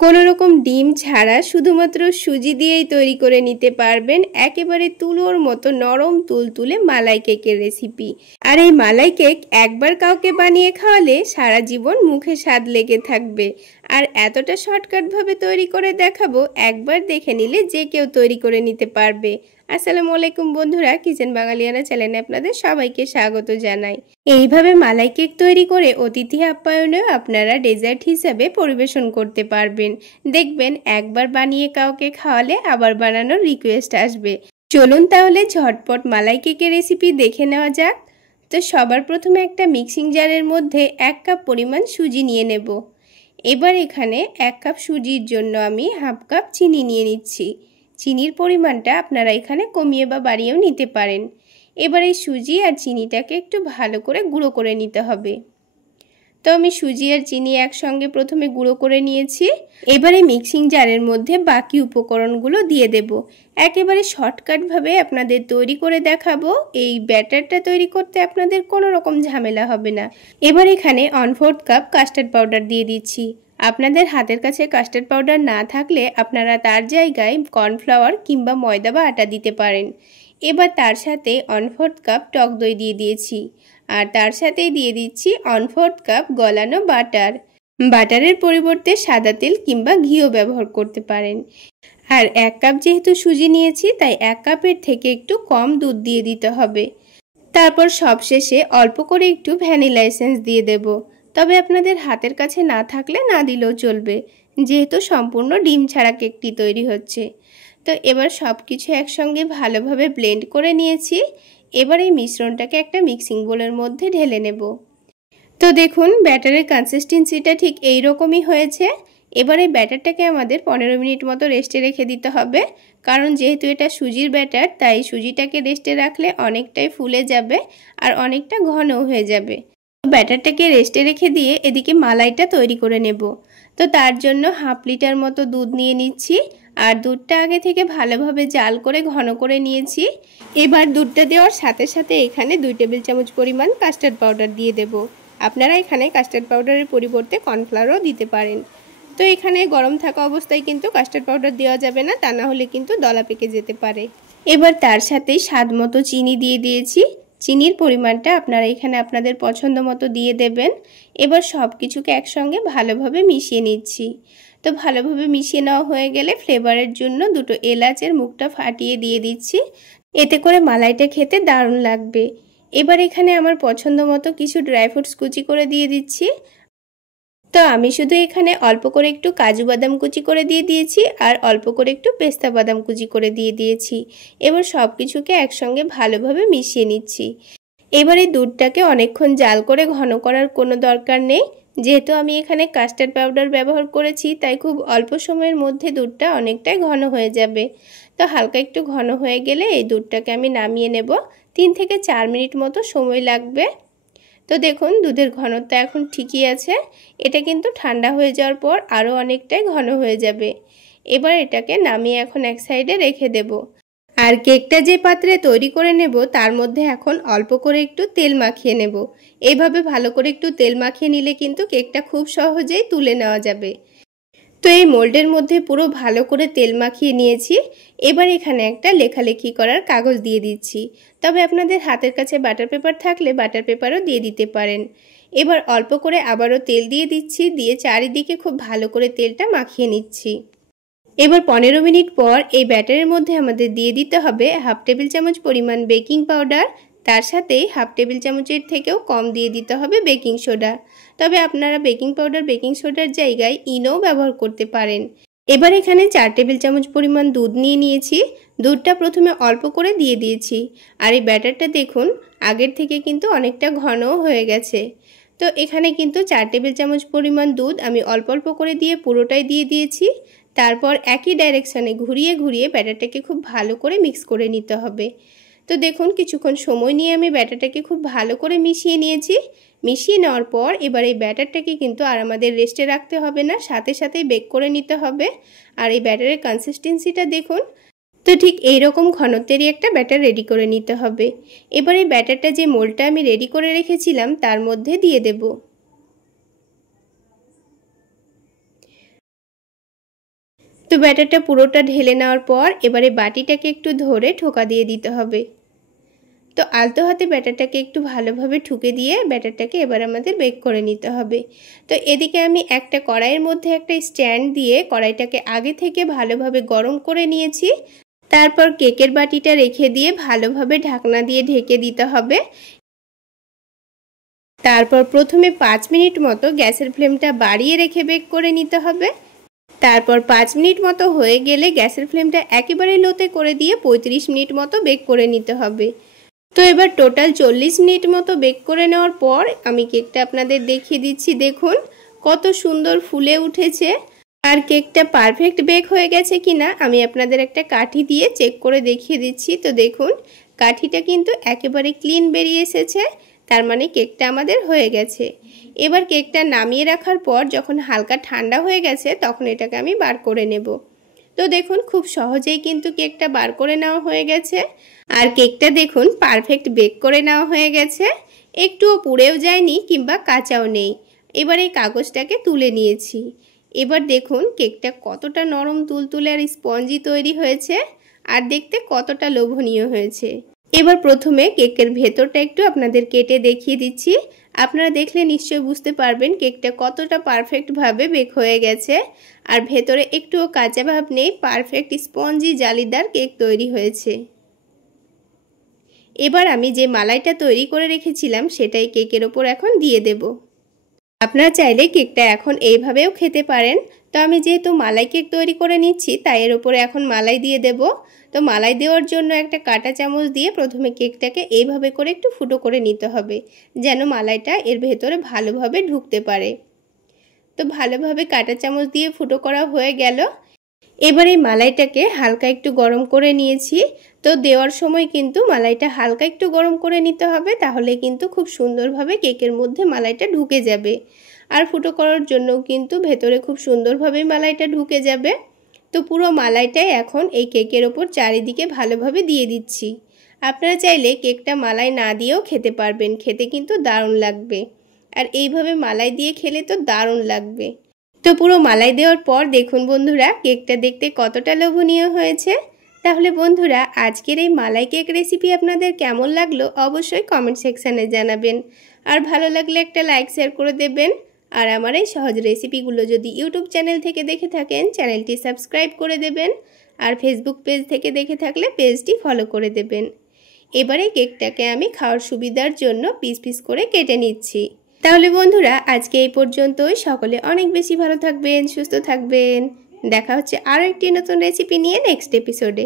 কোনো রকম ডিম ছাড়া শুধুমাত্র সুজি দিয়েই তৈরি করে নিতে পারবেন একেবারে তুলোর মতো নরম তুলতুলে মালাই কেকের রেসিপি। আর এই মালাই কেক একবার কাউকে বানিয়ে খাওয়ালে সারা জীবন মুখে স্বাদ লেগে থাকবে। আর এতটা শর্টকাটভাবে তৈরি করে দেখাবো, একবার দেখে নিলে যে কেউ তৈরি করে নিতে পারবে। আসসালামু আলাইকুম বন্ধুরা, কিচেন বাঙালিয়ানা চ্যানেলে আপনাদের সবাইকে স্বাগত জানাই। এইভাবে মালাই কেক তৈরি করে অতিথি আপ্যায়নেও আপনারা ডেজার্ট হিসাবে পরিবেশন করতে পারবেন। দেখবেন একবার বানিয়ে কাউকে খাওয়ালে আবার বানানোর রিকোয়েস্ট আসবে। চলুন তাহলে ঝটপট মালাই কেকের রেসিপি দেখে নেওয়া যাক। তো সবার প্রথমে একটা মিক্সিং জারের মধ্যে 1 কাপ পরিমাণ সুজি নিয়ে নেব। এবার এখানে 1 কাপ সুজির জন্য আমি হাফ কাপ চিনি নিয়ে নিচ্ছি। চিনির পরিমাণটা আপনারা এখানে কমিয়ে বা বাড়িয়েও নিতে পারেন। এবার এই সুজি আর চিনিটাকে একটু ভালো করে গুঁড়ো করে নিতে হবে। তো আমি সুজি আর চিনি একসঙ্গে প্রথমে গুঁড়ো করে নিয়েছি। এবারে মিক্সিং জারের মধ্যে বাকি উপকরণগুলো দিয়ে দেব। একেবারে শর্টকাটভাবে আপনাদের তৈরি করে দেখাবো। এই ব্যাটারটা তৈরি করতে আপনাদের কোনো রকম ঝামেলা হবে না। এবার এখানে 1/4 কাপ কাস্টার্ড পাউডার দিয়ে দিচ্ছি। আপনাদের হাতের কাছে কাস্টার্ড পাউডার না থাকলে আপনারা তার জায়গায় কর্নফ্লাওয়ার কিংবা ময়দা বা আটা দিতে পারেন। এবার তার সাথে 1/4 কাপ টক দই দিয়ে দিয়েছি। আর তার সাথেই দিয়ে দিচ্ছি 1/4 কাপ গলানো বাটার। বাটারের পরিবর্তে সাদা তেল কিংবা ঘিও ব্যবহার করতে পারেন। আর 1 কাপ যেহেতু সুজি নিয়েছি, তাই 1 কাপের থেকে একটু কম দুধ দিয়ে দিতে হবে। তারপর সবশেষে অল্প করে একটু ভ্যানিলা এসেন্স দিয়ে দেব। তবে আপনাদের হাতের কাছে না থাকলে না দিলেও চলবে, যেহেতু সম্পূর্ণ ডিম ছাড়া কেকটি তৈরি হচ্ছে। তো এবার সব কিছু একসঙ্গে ভালোভাবে ব্লেন্ড করে নিয়েছি। এবার এই মিশ্রণটাকে একটা মিক্সিং বোলের মধ্যে ঢেলে নেব। তো দেখুন ব্যাটারের কনসিস্টেন্সিটা ঠিক এই রকমই হয়েছে। এবারে ব্যাটারটাকে আমাদের 15 মিনিট মতো রেস্টে রেখে দিতে হবে, কারণ যেহেতু এটা সুজির ব্যাটার, তাই সুজিটাকে রেস্টে রাখলে অনেকটাই ফুলে যাবে আর অনেকটা ঘনও হয়ে যাবে। ব্যাটারটাকে রেস্টে রেখে দিয়ে এদিকে মালাইটা তৈরি করে নেব। তো তার জন্য হাফ লিটার মতো দুধ নিয়ে নিচ্ছি। আর দুধটা আগে থেকে ভালোভাবে জাল করে ঘন করে নিয়েছি। এবার দুধটা দেওয়ার সাথে সাথে এখানে 2 টেবিল চামচ পরিমাণ কাস্টার্ড পাউডার দিয়ে দেব। আপনারা এখানে কাস্টার্ড পাউডারের পরিবর্তে কর্নফ্লাওয়ারও দিতে পারেন। তো এখানে গরম থাকা অবস্থায় কিন্তু কাস্টার্ড পাউডার দেওয়া যাবে না, তা না হলে কিন্তু দলা পেকে যেতে পারে। এবার তার সাথেই স্বাদ মতো চিনি দিয়ে দিয়েছি। চিনির পরিমাণটা আপনারা এখানে আপনাদের পছন্দ মতো দিয়ে দেবেন। এবার সব কিছুকে একসঙ্গে ভালোভাবে মিশিয়ে নিচ্ছি। তো ভালোভাবে মিশিয়ে নেওয়া হয়ে গেলে ফ্লেভারের জন্য 2টো এলাচের মুখটা ফাটিয়ে দিয়ে দিচ্ছি। এতে করে মালাইটা খেতে দারুণ লাগবে। এবার এখানে আমার পছন্দ মতো কিছু ড্রাই ফ্রুটস কুচি করে দিয়ে দিচ্ছি। তো আমি শুধু এখানে অল্প করে একটু কাজু বাদাম কুচি করে দিয়ে দিয়েছি আর অল্প করে একটু পেস্তা বাদাম কুচি করে দিয়ে দিয়েছি। এবার সব কিছুকে একসঙ্গে ভালোভাবে মিশিয়ে নিচ্ছি। এবারে দুধটাকে অনেকক্ষণ জাল করে ঘন করার কোনো দরকার নেই, যেহেতু আমি এখানে কাস্টার্ড পাউডার ব্যবহার করেছি, তাই খুব অল্প সময়ের মধ্যে দুধটা অনেকটাই ঘন হয়ে যাবে। তো হালকা একটু ঘন হয়ে গেলে এই দুধটাকে আমি নামিয়ে নেব। 3 থেকে 4 মিনিট মতো সময় লাগবে। তো দেখুন দুধের ঘনত্ব এখন ঠিকই আছে। এটা কিন্তু ঠান্ডা হয়ে যাওয়ার পর আরও অনেকটাই ঘন হয়ে যাবে। এবার এটাকে নামিয়ে এখন এক সাইডে রেখে দেব। আর কেকটা যে পাত্রে তৈরি করে নেব তার মধ্যে এখন অল্প করে একটু তেল মাখিয়ে নেব। এইভাবে ভালো করে একটু তেল মাখিয়ে নিলে কিন্তু কেকটা খুব সহজেই তুলে নেওয়া যাবে। তো এই মোল্ডের মধ্যে পুরো ভালো করে তেল মাখিয়ে নিয়েছি। এবার এখানে একটা লেখালেখি করার কাগজ দিয়ে দিচ্ছি। তবে আপনাদের হাতের কাছে বাটার পেপার থাকলে বাটার পেপারও দিয়ে দিতে পারেন। এবার অল্প করে আবারও তেল দিয়ে দিচ্ছি, দিয়ে চারিদিকে খুব ভালো করে তেলটা মাখিয়ে নিচ্ছি। এবার 15 মিনিট পর এই ব্যাটারের মধ্যে আমাদের দিয়ে দিতে হবে হাফ টেবিল চামচ পরিমাণ বেকিং পাউডার। তার সাথেই হাফ টেবিল চামচের থেকেও কম দিয়ে দিতে হবে বেকিং সোডা। তবে আপনারা বেকিং পাউডার বেকিং সোডার জায়গায় ইনোও ব্যবহার করতে পারেন। এবার এখানে 4 টেবিল চামচ পরিমাণ দুধ নিয়ে নিয়েছি। দুধটা প্রথমে অল্প করে দিয়ে দিয়েছি। আর এই ব্যাটারটা দেখুন আগের থেকে কিন্তু অনেকটা ঘনও হয়ে গেছে। তো এখানে কিন্তু 4 টেবিল চামচ পরিমাণ দুধ আমি অল্প অল্প করে দিয়ে পুরোটাই দিয়ে দিয়েছি। তারপর একই ডাইরেকশনে ঘুরিয়ে ঘুরিয়ে ব্যাটারটাকে খুব ভালো করে মিক্স করে নিতে হবে। তো দেখুন কিছুক্ষণ সময় নিয়ে আমি ব্যাটারটাকে খুব ভালো করে মিশিয়ে নিয়েছি। মিশিয়ে নেওয়ার পর এবার এই ব্যাটারটাকে কিন্তু আর আমাদের রেস্টে রাখতে হবে না, সাথে সাথেই বেক করে নিতে হবে। আর এই ব্যাটারের কনসিস্টেন্সিটা দেখুন। তো ঠিক এই রকম ঘনত্বেরই একটা ব্যাটার রেডি করে নিতে হবে। এবার এই ব্যাটারটা যে মোল্ডটা আমি রেডি করে রেখেছিলাম তার মধ্যে দিয়ে দেব। ব্যাটারটা পুরোটা ঢেলে নেওয়ার পর এবারে বাটিটাকে একটু ধরে ঠোকা দিয়ে দিতে হবে। তো আলতো হাতে ব্যাটারটাকে একটু ভালোভাবে ঠুকে দিয়ে ব্যাটারটাকে এবার আমাদের বেক করে নিতে হবে। তো এদিকে আমি একটা কড়াইয়ের মধ্যে একটা স্ট্যান্ড দিয়ে কড়াইটাকে আগে থেকে ভালোভাবে গরম করে নিয়েছি। তারপর কেকের বাটিটা রেখে দিয়ে ভালোভাবে ঢাকনা দিয়ে ঢেকে দিতে হবে। তারপর প্রথমে 5 মিনিট মতো গ্যাসের ফ্লেমটা বাড়িয়ে রেখে বেক করে নিতে হবে। তারপর 5 মিনিট মতো হয়ে গেলে গ্যাসের ফ্লেমটা একেবারে লোতে করে দিয়ে 35 মিনিট মতো বেক করে নিতে হবে। তো এবার টোটাল 40 মিনিট মতো বেক করে নেওয়ার পর আমি কেকটা আপনাদের দেখিয়ে দিচ্ছি। দেখুন কত সুন্দর ফুলে উঠেছে। আর কেকটা পারফেক্ট বেক হয়ে গেছে কিনা আমি আপনাদের একটা কাঠি দিয়ে চেক করে দেখিয়ে দিচ্ছি। তো দেখুন কাঠিটা কিন্তু একেবারে ক্লিন বেরিয়ে এসেছে, তার মানে কেকটা আমাদের হয়ে গেছে। এবার কেকটা নামিয়ে রাখার পর যখন হালকা ঠান্ডা হয়ে গেছে তখন এটাকে আমি বার করে নেব। তো দেখুন খুব সহজেই কিন্তু কেকটা বার করে নেওয়া হয়ে গেছে। আর কেকটা দেখুন পারফেক্ট বেক করে নেওয়া হয়ে গেছে, একটুও পুড়েও যায়নি কিংবা কাঁচাও নেই। এবার এই কাগজটাকে তুলে নিয়েছি। এবার দেখুন কেকটা কতটা নরম তুলতুলে আর স্পঞ্জি তৈরি হয়েছে আর দেখতে কতটা লোভনীয় হয়েছে। এবার প্রথমে কেকের ভেতরটা একটু আপনাদের কেটে দেখিয়ে দিচ্ছি। আপনারা দেখলে নিশ্চয়ই বুঝতে পারবেন কেকটা কতটা পারফেক্টভাবে বেক হয়ে গেছে আর ভেতরে একটুও কাঁচা ভাব নেই, পারফেক্ট স্পঞ্জি জালিদার কেক তৈরি হয়েছে। এবার আমি যে মালাইটা তৈরি করে রেখেছিলাম সেটাই কেকের ওপর এখন দিয়ে দেব। আপনারা চাইলে কেকটা এখন এইভাবেও খেতে পারেন। তো আমি যেহেতু মালাই কেক তৈরি করে নিচ্ছি তাই এর উপরে এখন মালাই দিয়ে দেব। তো মালাই দেওয়ার জন্য একটা কাঁটা চামচ দিয়ে প্রথমে কেকটাকে এইভাবে করে একটু ফুটো করে নিতে হবে যেন মালাইটা এর ভেতরে ভালোভাবে ঢুকতে পারে। তো ভালোভাবে কাঁটা চামচ দিয়ে ফুটো করা হয়ে গেল। এবার এই মালাইটাকে হালকা একটু গরম করে নিয়েছি। তো দেওয়ার সময় কিন্তু মালাইটা হালকা একটু গরম করে নিতে হবে, তাহলে কিন্তু খুব সুন্দরভাবে কেকের মধ্যে মালাইটা ঢুকে যাবে। আর ফুটো করার জন্য কিন্তু ভেতরে খুব সুন্দরভাবে মালাইটা ঢুকে যাবে। তো পুরো মালাইটাই এখন এই কেকের ওপর চারিদিকে ভালোভাবে দিয়ে দিচ্ছি। আপনারা চাইলে কেকটা মালাই না দিয়েও খেতে পারবেন, খেতে কিন্তু দারুণ লাগবে। আর এইভাবে মালাই দিয়ে খেলে তো দারুণ লাগবে। তো পুরো মালাই দেওয়ার পর দেখুন বন্ধুরা কেকটা দেখতে কতটা লোভনীয় হয়েছে। তাহলে বন্ধুরা আজকের এই মালাই কেক রেসিপি আপনাদের কেমন লাগলো অবশ্যই কমেন্ট সেকশানে জানাবেন। আর ভালো লাগলে একটা লাইক শেয়ার করে দেবেন। আর আমার এই সহজ রেসিপিগুলো যদি ইউটিউব চ্যানেল থেকে দেখে থাকেন চ্যানেলটি সাবস্ক্রাইব করে দেবেন। আর ফেসবুক পেজ থেকে দেখে থাকলে পেজটি ফলো করে দেবেন। এবারে কেকটাকে আমি খাওয়ার সুবিধার জন্য পিস পিস করে কেটে নিচ্ছি। তাহলে বন্ধুরা আজকে এই পর্যন্তই। সকলে অনেক বেশি ভালো থাকবেন, সুস্থ থাকবেন। দেখা হচ্ছে আরও একটি নতুন রেসিপি নিয়ে নেক্সট এপিসোডে।